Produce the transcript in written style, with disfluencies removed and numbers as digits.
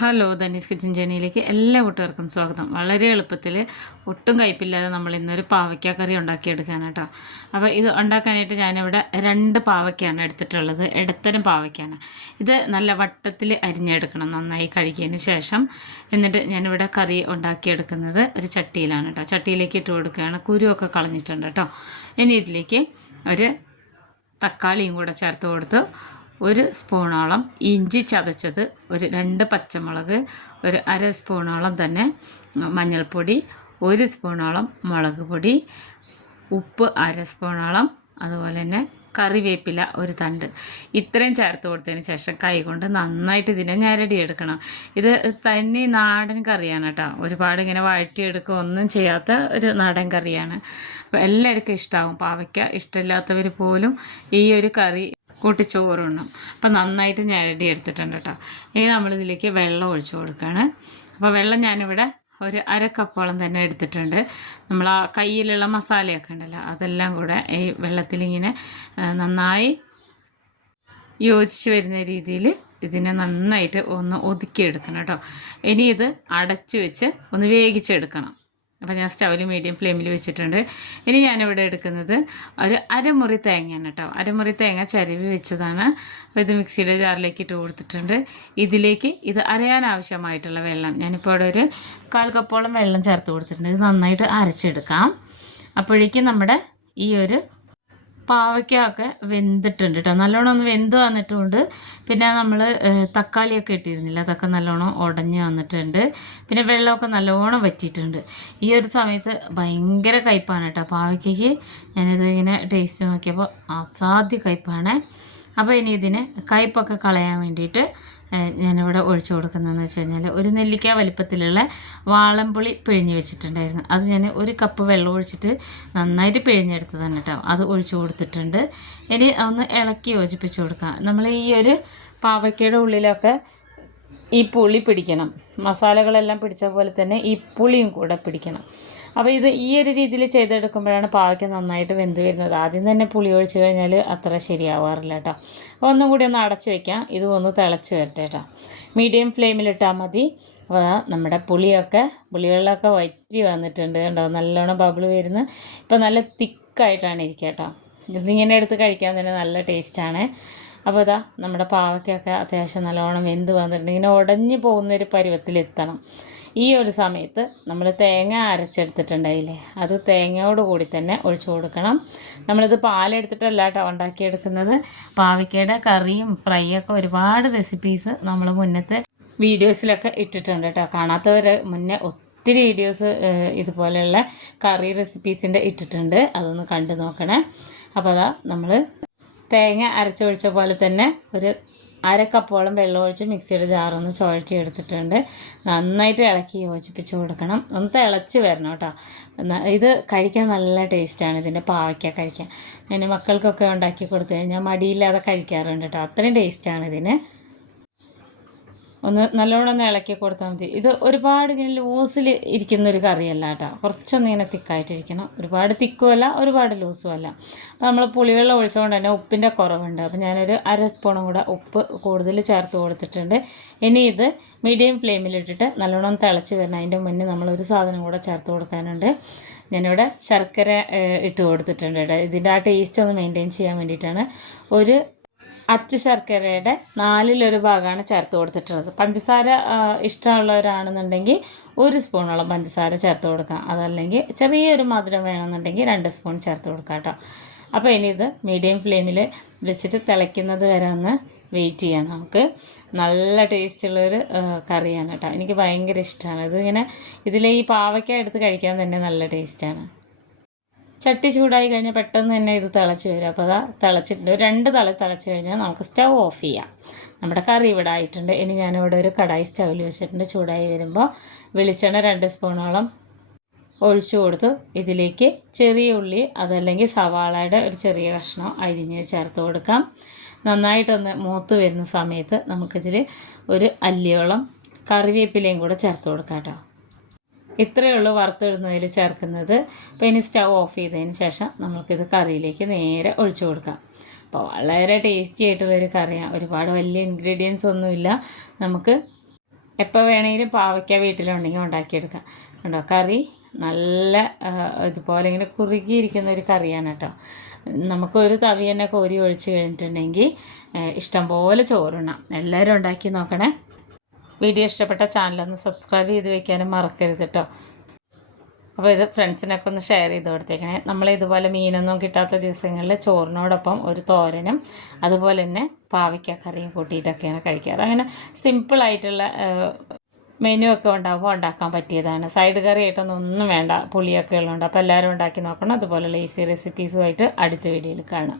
Hello Dhani's kitchen ജേണിയിലേക്ക് എല്ലാ കൂട്ടുകാർക്കും സ്വാഗതം. വളരെ എളുപ്പത്തിൽ ഒട്ടും കയ്പില്ലാതെ നമ്മൾ ഇന്നൊരു പാവയ്ക്ക കറി ഉണ്ടാക്കിയെടുക്കാനാണ് കേട്ടോ. അപ്പോൾ ഇത് ഉണ്ടാക്കാനായിട്ട് ഞാനിവിടെ 2 പാവയ്ക്കാണ് എടുത്തിട്ടുള്ളത്. ഇടത്തരം പാവയ്ക്കാണ്. ഇത് നല്ല വട്ടത്തിൽ അരിഞ്ഞെടുക്കണം, നന്നായി കഴുകിയതിന് ശേഷം. എന്നിട്ട് ഞാനിവിടെ കറി ഉണ്ടാക്കിയെടുക്കുന്നത് ഒരു ചട്ടിയിലാണ് കേട്ടോ. ചട്ടിയിലേക്ക് ഇട്ട് കൊടുക്കുകയാണ്. കുരുവൊക്കെ കളഞ്ഞിട്ടുണ്ട് കേട്ടോ. ഇനി ഇതിലേക്ക് ഒരു തക്കാളിയും കൂടെ ചേർത്ത് കൊടുത്ത് 1 സ്പൂണോളം ഇഞ്ചി ചതച്ചത്, ഒരു 2 പച്ചമുളക്, ഒരു 1/2 സ്പൂണോളം തന്നെ മഞ്ഞൾപ്പൊടി, 1 സ്പൂണോളം മുളക് പൊടി, ഉപ്പ് 1/2 സ്പൂണോളം, അതുപോലെ തന്നെ കറിവേപ്പില 1 തണ്ട്. ഇത്രയും ചേർത്ത് കൊടുത്തതിന് ശേഷം കൈകൊണ്ട് നന്നായിട്ട് ഇതിനെ ഞരടിയെടുക്കണം. ഇത് തനി നാടൻ കറിയാണ് കേട്ടോ. ഒരുപാട് ഇങ്ങനെ വഴറ്റിയെടുക്കുക ഒന്നും ചെയ്യാത്ത ഒരു നാടൻ കറിയാണ്. അപ്പോൾ എല്ലാവർക്കും ഇഷ്ടമാവും. പാവയ്ക്ക ഇഷ്ടമില്ലാത്തവർ പോലും ഈ ഒരു കറി കൂട്ടി ചോറുണ്ണും. അപ്പം നന്നായിട്ട് ഞരടി എടുത്തിട്ടുണ്ട് കേട്ടോ. ഇനി നമ്മളിതിലേക്ക് വെള്ളം ഒഴിച്ചു കൊടുക്കുകയാണ്. അപ്പോൾ വെള്ളം ഞാനിവിടെ ഒരു 1/2 കപ്പോളം തന്നെ എടുത്തിട്ടുണ്ട്. നമ്മൾ ആ കയ്യിലുള്ള മസാലയൊക്കെ ഉണ്ടല്ലോ, അതെല്ലാം കൂടെ ഈ വെള്ളത്തിലിങ്ങനെ നന്നായി യോജിച്ച് വരുന്ന രീതിയിൽ ഇതിനെ നന്നായിട്ട് ഒന്ന് ഒതുക്കിയെടുക്കണം കേട്ടോ. ഇനി ഇത് അടച്ച് വെച്ച് ഒന്ന് വേവിച്ചെടുക്കണം. അപ്പോൾ ഞാൻ സ്റ്റൗവിൽ മീഡിയം ഫ്ലെയിമിൽ വെച്ചിട്ടുണ്ട്. ഇനി ഞാനിവിടെ എടുക്കുന്നത് ഒരു 1/2 മുറി തേങ്ങയാണ് കേട്ടോ. 1/2 മുറി തേങ്ങ ചരുവി വെച്ചതാണ്. അപ്പോൾ ഇത് മിക്സിയുടെ ജാറിലേക്ക് ഇട്ട് കൊടുത്തിട്ടുണ്ട്. ഇതിലേക്ക് ഇത് അരയാൻ ആവശ്യമായിട്ടുള്ള വെള്ളം ഞാനിപ്പോൾ ഇവിടെ ഒരു 1/4 കപ്പോളം വെള്ളം ചേർത്ത് കൊടുത്തിട്ടുണ്ട്. ഇത് നന്നായിട്ട് അരച്ചെടുക്കാം. അപ്പോഴേക്കും നമ്മുടെ ഈ ഒരു പാവയ്ക്കൊക്കെ വെന്തിട്ടുണ്ട് കേട്ടോ. നല്ലോണം ഒന്ന് വെന്ത് വന്നിട്ടുണ്ട്. പിന്നെ നമ്മൾ തക്കാളിയൊക്കെ ഇട്ടിരുന്നില്ല, അതൊക്കെ നല്ലോണം ഉടഞ്ഞ് വന്നിട്ടുണ്ട്. പിന്നെ വെള്ളമൊക്കെ നല്ലോണം വറ്റിയിട്ടുണ്ട്. ഈ ഒരു സമയത്ത് ഭയങ്കര കയ്പ്പാണ് കേട്ടോ പാവയ്ക്കയ്ക്ക്. ഞാനിത് ഇങ്ങനെ ടേസ്റ്റ് നോക്കിയപ്പോൾ അസാധ്യ കയ്പ്പാണ്. അപ്പോൾ ഇനി ഇതിന് കയ്പ്പൊക്കെ കളയാൻ വേണ്ടിയിട്ട് ഞാനിവിടെ ഒഴിച്ചു കൊടുക്കുന്നതെന്ന് വെച്ച് കഴിഞ്ഞാൽ ഒരു നെല്ലിക്ക വലിപ്പത്തിലുള്ള വാളംപുളി പിഴിഞ്ഞ് വെച്ചിട്ടുണ്ടായിരുന്നു. അത് ഞാൻ 1 കപ്പ് വെള്ളം ഒഴിച്ചിട്ട് നന്നായിട്ട് പിഴിഞ്ഞെടുത്തതാണ് കേട്ടോ. അത് ഒഴിച്ചു കൊടുത്തിട്ടുണ്ട്. ഇനി ഒന്ന് ഇളക്കി യോജിപ്പിച്ച് കൊടുക്കാം. നമ്മൾ ഈ ഒരു പാവയ്ക്കയുടെ ഉള്ളിലൊക്കെ ഈ പുളി പിടിക്കണം. മസാലകളെല്ലാം പിടിച്ച പോലെ തന്നെ ഈ പുളിയും കൂടെ പിടിക്കണം. അപ്പോൾ ഇത് ഈ ഒരു രീതിയിൽ ചെയ്തെടുക്കുമ്പോഴാണ് പാവയ്ക്ക നന്നായിട്ട് വെന്ത് വരുന്നത്. ആദ്യം തന്നെ പുളി ഒഴിച്ച് കഴിഞ്ഞാൽ അത്ര ശരിയാവാറില്ല കേട്ടോ. അപ്പോൾ ഒന്നും കൂടി ഒന്ന് അടച്ച് വയ്ക്കാം. ഇത് ഒന്ന് തിളച്ച് വരട്ടെ കേട്ടോ. മീഡിയം ഫ്ലെയിമിലിട്ടാൽ മതി. അപ്പോൾ നമ്മുടെ പുളിവെള്ളമൊക്കെ വറ്റി വന്നിട്ടുണ്ട് കേട്ടോ. നല്ലോണം ബബിൾ വരുന്നു. ഇപ്പോൾ നല്ല തിക്കായിട്ടാണ് ഇരിക്കുക കേട്ടോ. ഇതിങ്ങനെ എടുത്ത് കഴിക്കാൻ തന്നെ നല്ല ടേസ്റ്റാണ്. അപ്പോൾ ഇതാ നമ്മുടെ പാവയ്ക്കൊക്കെ അത്യാവശ്യം നല്ലോണം വെന്ത് വന്നിട്ടുണ്ട്. ഇങ്ങനെ ഉടഞ്ഞു പോകുന്നൊരു പരുവത്തിലെത്തണം. ഈ ഒരു സമയത്ത് നമ്മൾ തേങ്ങ അരച്ചെടുത്തിട്ടുണ്ടായില്ലേ, അത് തേങ്ങയോട് കൂടി തന്നെ ഒഴിച്ചു കൊടുക്കണം. നമ്മളിത് പാലെടുത്തിട്ടല്ല കേട്ടോ ഉണ്ടാക്കിയെടുക്കുന്നത്. പാവയ്ക്കയുടെ കറിയും ഫ്രൈയൊക്കെ ഒരുപാട് റെസിപ്പീസ് നമ്മൾ മുന്നത്തെ വീഡിയോസിലൊക്കെ ഇട്ടിട്ടുണ്ട് കേട്ടോ. കാണാത്തവർ മുന്നേ ഒത്തിരി വീഡിയോസ് ഇതുപോലെയുള്ള കറി റെസിപ്പീസിൻ്റെ ഇട്ടിട്ടുണ്ട്. അതൊന്ന് കണ്ടു നോക്കണേ. അപ്പോൾ അതാ നമ്മൾ തേങ്ങ അരച്ചൊഴിച്ച പോലെ തന്നെ ഒരു 1/2 കപ്പോളം വെള്ളം ഒഴിച്ച് മിക്സിയുടെ ജാറൊന്ന് ചുഴറ്റി എടുത്തിട്ടുണ്ട്. നന്നായിട്ട് ഇളക്കി യോജിപ്പിച്ച് കൊടുക്കണം. ഒന്ന് തിളച്ച് വരണം കേട്ടോ. ഇത് കഴിക്കാൻ നല്ല ടേസ്റ്റാണ്. ഇതിൻ്റെ പാവയ്ക്ക കഴിക്കാൻ ഞാൻ മക്കൾക്കൊക്കെ ഉണ്ടാക്കി കൊടുത്തു കഴിഞ്ഞാൽ മടിയില്ലാതെ കഴിക്കാറുണ്ട് കേട്ടോ. അത്രയും ടേസ്റ്റാണ് ഇതിന്. ഒന്ന് നല്ലോണം ഒന്ന് ഇളക്കി കൊടുത്താൽ മതി. ഇത് ഒരുപാട് ഇങ്ങനെ ലൂസിൽ ഇരിക്കുന്നൊരു കറിയല്ല കേട്ടോ. കുറച്ചൊന്ന് ഇങ്ങനെ തിക്കായിട്ടിരിക്കണം. ഒരുപാട് തിക്കുമല്ല, ഒരുപാട് ലൂസും അല്ല. അപ്പോൾ നമ്മൾ പുളിവെള്ളം ഒഴിച്ചുകൊണ്ട് തന്നെ ഉപ്പിൻ്റെ കുറവുണ്ട്. അപ്പോൾ ഞാനൊരു 1/2 സ്പൂണും കൂടെ ഉപ്പ് കൂടുതൽ ചേർത്ത് കൊടുത്തിട്ടുണ്ട്. ഇനി ഇത് മീഡിയം ഫ്ലെയിമിലിട്ടിട്ട് നല്ലോണം തിളച്ച് വരണം. അതിൻ്റെ മുന്നേ നമ്മളൊരു സാധനം കൂടെ ചേർത്ത് കൊടുക്കാനുണ്ട്. ഞാനിവിടെ ശർക്കര ഇട്ട് കൊടുത്തിട്ടുണ്ട് കേട്ടോ. ഇതിൻ്റെ ആ ടേസ്റ്റ് ഒന്ന് മെയിൻറ്റെയിൻ ചെയ്യാൻ വേണ്ടിയിട്ടാണ്. ഒരു അച്ച് ശർക്കരയുടെ 1/4 ഭാഗമാണ് ചേർത്ത് കൊടുത്തിട്ടുള്ളത്. പഞ്ചസാര ഇഷ്ടമുള്ളവരാണെന്നുണ്ടെങ്കിൽ 1 സ്പൂണോളം പഞ്ചസാര ചേർത്ത് കൊടുക്കാം. അതല്ലെങ്കിൽ ചെറിയൊരു മധുരം വേണമെന്നുണ്ടെങ്കിൽ 2 സ്പൂൺ ചേർത്ത് കൊടുക്കാം കേട്ടോ. അപ്പോൾ ഇനി ഇത് മീഡിയം ഫ്ലെയിമിൽ വെച്ചിട്ട് തിളയ്ക്കുന്നത് വരെ ഒന്ന് വെയിറ്റ് ചെയ്യാം. നമുക്ക് നല്ല ടേസ്റ്റുള്ളൊരു കറിയാണ് കേട്ടോ. എനിക്ക് ഭയങ്കര ഇഷ്ടമാണ് ഇതിങ്ങനെ. ഇതിലെ ഈ പാവയ്ക്ക എടുത്ത് കഴിക്കാൻ തന്നെ നല്ല ടേസ്റ്റാണ്. ചട്ടി ചൂടായി കഴിഞ്ഞാൽ പെട്ടെന്ന് തന്നെ ഇത് തിളച്ച് വരും. അപ്പോൾ അതാ തിളച്ചിട്ടുണ്ട്. 2 തിളച്ച് കഴിഞ്ഞാൽ നമുക്ക് സ്റ്റൗ ഓഫ് ചെയ്യാം. നമ്മുടെ കറി ഇവിടെ ആയിട്ടുണ്ട്. ഇനി ഞാനിവിടെ ഒരു കടായി സ്റ്റൗവിൽ വെച്ചിട്ടുണ്ട്. ചൂടായി വരുമ്പോൾ വെളിച്ചെണ്ണ 2 സ്പൂണോളം ഒഴിച്ചു കൊടുത്തു. ഇതിലേക്ക് ചെറിയ ഉള്ളി അതല്ലെങ്കിൽ സവാളയുടെ ഒരു ചെറിയ കഷ്ണം അരിഞ്ഞ് ചേർത്ത് കൊടുക്കാം. നന്നായിട്ടൊന്ന് മൂത്ത് വരുന്ന സമയത്ത് നമുക്കിതിൽ ഒരു അല്ലിയോളം കറിവേപ്പിലയും കൂടെ ചേർത്ത് കൊടുക്കാം കേട്ടോ. ഇത്രയേ ഉള്ളൂ വറുത്തിടുന്നതിൽ ചേർക്കുന്നത്. അപ്പോൾ ഇനി സ്റ്റൗ ഓഫ് ചെയ്തതിന് ശേഷം നമുക്കിത് കറിയിലേക്ക് നേരെ ഒഴിച്ചു കൊടുക്കാം. അപ്പോൾ വളരെ ടേസ്റ്റി ആയിട്ടുള്ളൊരു കറിയാണ്. ഒരുപാട് വലിയ ഇൻഗ്രീഡിയൻസ് ഒന്നുമില്ല. നമുക്ക് എപ്പോൾ വേണമെങ്കിലും പാവയ്ക്ക വീട്ടിലുണ്ടെങ്കിൽ ഉണ്ടാക്കിയെടുക്കാം. കണ്ടോ, കറി നല്ല ഇതുപോലെ ഇങ്ങനെ കുറുകിയിരിക്കുന്ന ഒരു കറിയാണ് കേട്ടോ. നമുക്കൊരു തവി തന്നെ കോരി ഒഴിച്ച് കഴിഞ്ഞിട്ടുണ്ടെങ്കിൽ ഇഷ്ടംപോലെ ചോറുണ്ണാം. എല്ലാവരും ഉണ്ടാക്കി നോക്കണേ. വീഡിയോ ഇഷ്ടപ്പെട്ട ചാനലൊന്ന് സബ്സ്ക്രൈബ് ചെയ്ത് വെക്കാനും മറക്കരുത് കേട്ടോ. അപ്പോൾ ഇത് ഫ്രണ്ട്സിനൊക്കെ ഒന്ന് ഷെയർ ചെയ്ത് കൊടുത്തേക്കണേ. നമ്മൾ ഇതുപോലെ മീനൊന്നും കിട്ടാത്ത ദിവസങ്ങളിൽ ചോറിനോടൊപ്പം ഒരു തോരനും അതുപോലെ തന്നെ പാവയ്ക്ക കറിയും കൂട്ടിയിട്ടൊക്കെയാണ് കഴിക്കാറ്. അങ്ങനെ സിമ്പിളായിട്ടുള്ള മെനു ഒക്കെ ഉണ്ടാകുമ്പോൾ ഉണ്ടാക്കാൻ പറ്റിയതാണ്. സൈഡ് കറി ആയിട്ടൊന്നും വേണ്ട, പുളിയൊക്കെ ഉള്ളതുകൊണ്ട്. അപ്പോൾ എല്ലാവരും ഉണ്ടാക്കി നോക്കണം. അതുപോലെയുള്ള ഈസി റെസിപ്പീസുമായിട്ട് അടുത്ത വീഡിയോയിൽ കാണാം.